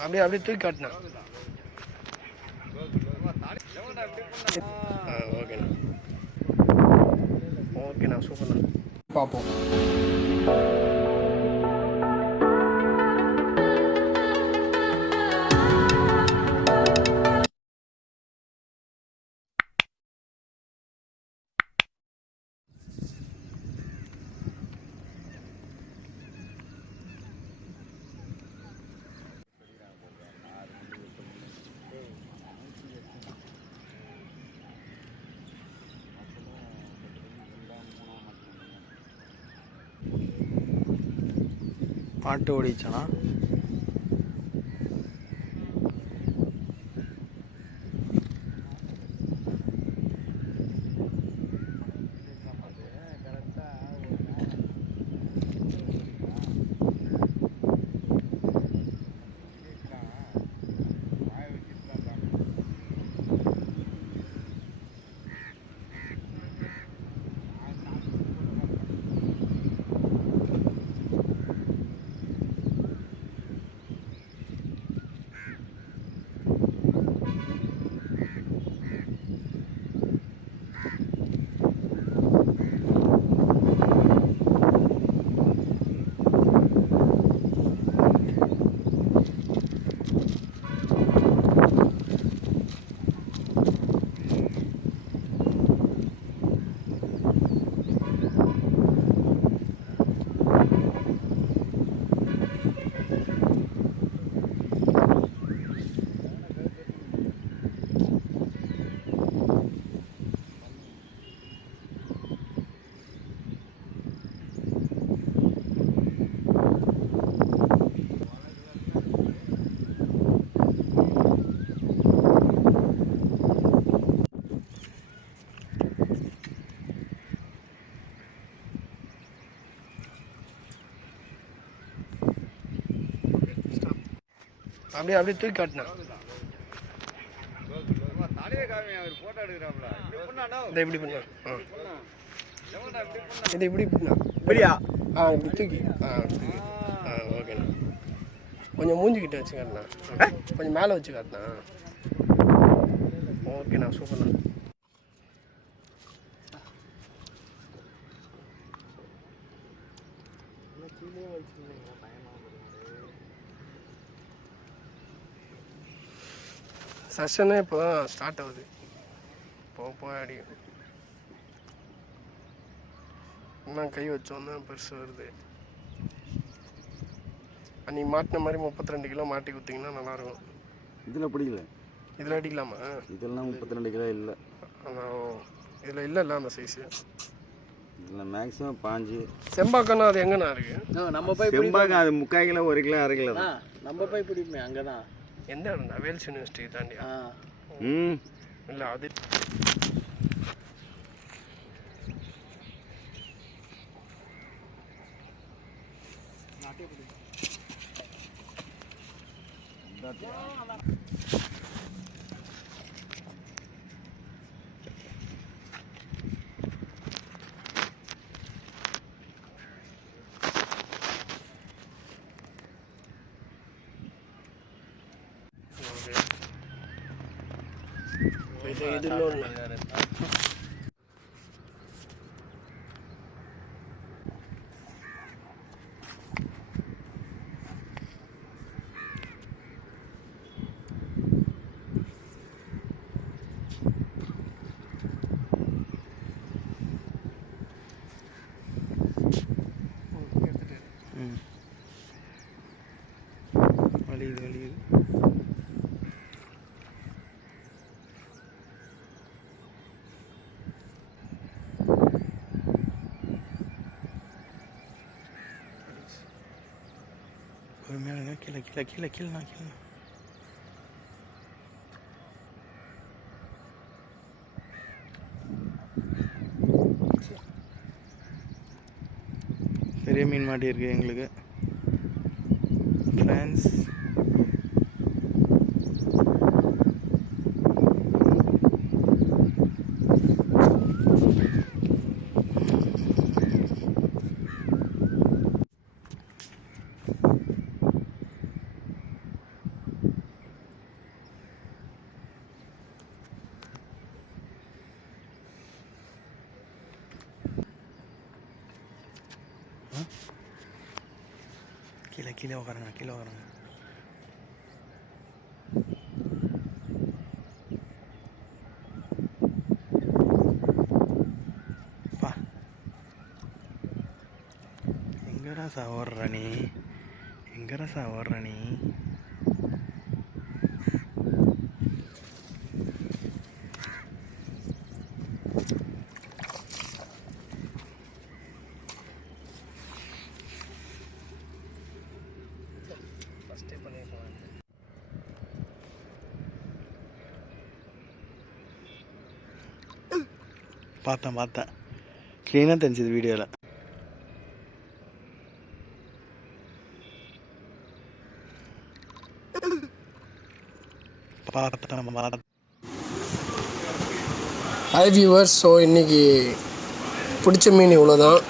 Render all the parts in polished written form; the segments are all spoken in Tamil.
அப்படியே அப்படியே தூக்கி காட்டினேன். ஓகேண்ணா ஓகேண்ணா சூப்பர்ண்ணா. பார்ப்போம். மாட்டு ஓடிச்சானா? அப்படியே அப்படியே தூக்கி காட்டினேன். இதை இப்படி பண்ணா இதை இப்படி பண்ணா இப்படியா? இப்படி தூக்கி ஓகேண்ணா. கொஞ்சம் மூஞ்சிக்கிட்ட வச்சு காட்டினா, கொஞ்சம் மேலே வச்சு காட்டினா. ஓகேண்ணா சூப்பர்ண்ணா. செஷனே இப்போ தான் ஸ்டார்ட் ஆகுது. போய் அடிக்கும். இன்னும் கை வச்சோன்னா பெருசு வருது. அன்றைக்கி மாட்டின மாதிரி 32 கிலோ மாட்டி கொடுத்தீங்கன்னா நல்லாயிருக்கும். இதில் பிடிக்கல. இதில் அடிக்கலாமா? இதெல்லாம் 32 கிலோ இல்லை. அதான் இதில் இல்லைல்ல அந்த சைஸு. இதில் மேக்ஸிமம் 5. செம்பாக்கன்னா அது எங்கண்ணா இருக்குது? நம்ம போய் செம்பாக்கம் அது 3/4 கிலோ 1 கிலோ 1/2 கிலோ தான். நம்ம போய் பிடிப்போமே அங்கே தான். எந்த இடம்டா? வேல்ஸ் யூனிவர்சிட்டி தாண்டியா? இல்லை அது இதில் ஒன்று வலியுது. பொறுமையாக கீழே பெரிய மீன் மாட்டி இருக்கு எங்களுக்கு ஃப்ரெண்ட்ஸ். கீழே உட்காருங்க பா எங்கடா சாவர்ற நீ ஃபஸ்ட்டே பண்ணியிருக்கலாம். பார்த்தேன் க்ளீனாக தெரிஞ்சுது வீடியோவில். ஹாய் வியூவர்ஸ், ஸோ இன்றைக்கி பிடிச்ச மீன் இவ்வளோ தான்.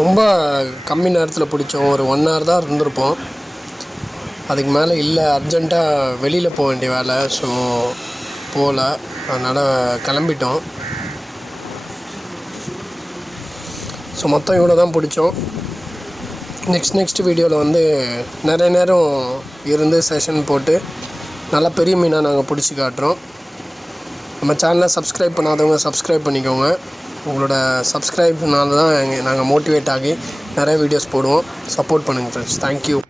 ரொம்ப கம்மி நேரத்தில் பிடிச்சோம். ஒரு 1 hour தான் இருந்திருப்போம். அதுக்கு மேலே இல்லை, அர்ஜெண்ட்டாக வெளியில் போக வேண்டிய வேலை. ஸோ போகல, அதனால் கிளம்பிட்டோம். ஸோ மொத்தம் இவ்வளோ தான் பிடிச்சோம். நெக்ஸ்ட் வீடியோவில் வந்து நிறைய நேரம் இருந்து செஷன் போட்டு நல்லா பெரிய மீனாக நாங்கள் பிடிச்சி காட்டுறோம். நம்ம சேனலை சப்ஸ்கிரைப் பண்ணாதவங்க சப்ஸ்கிரைப் பண்ணிக்கோங்க. உங்களோட சப்ஸ்கிரைப்னால தான் நாங்கள் மோட்டிவேட் ஆகி நிறைய வீடியோஸ் போடுவோம். சப்போர்ட் பண்ணுங்கள் ஃப்ரெண்ட்ஸ். தேங்க்யூ.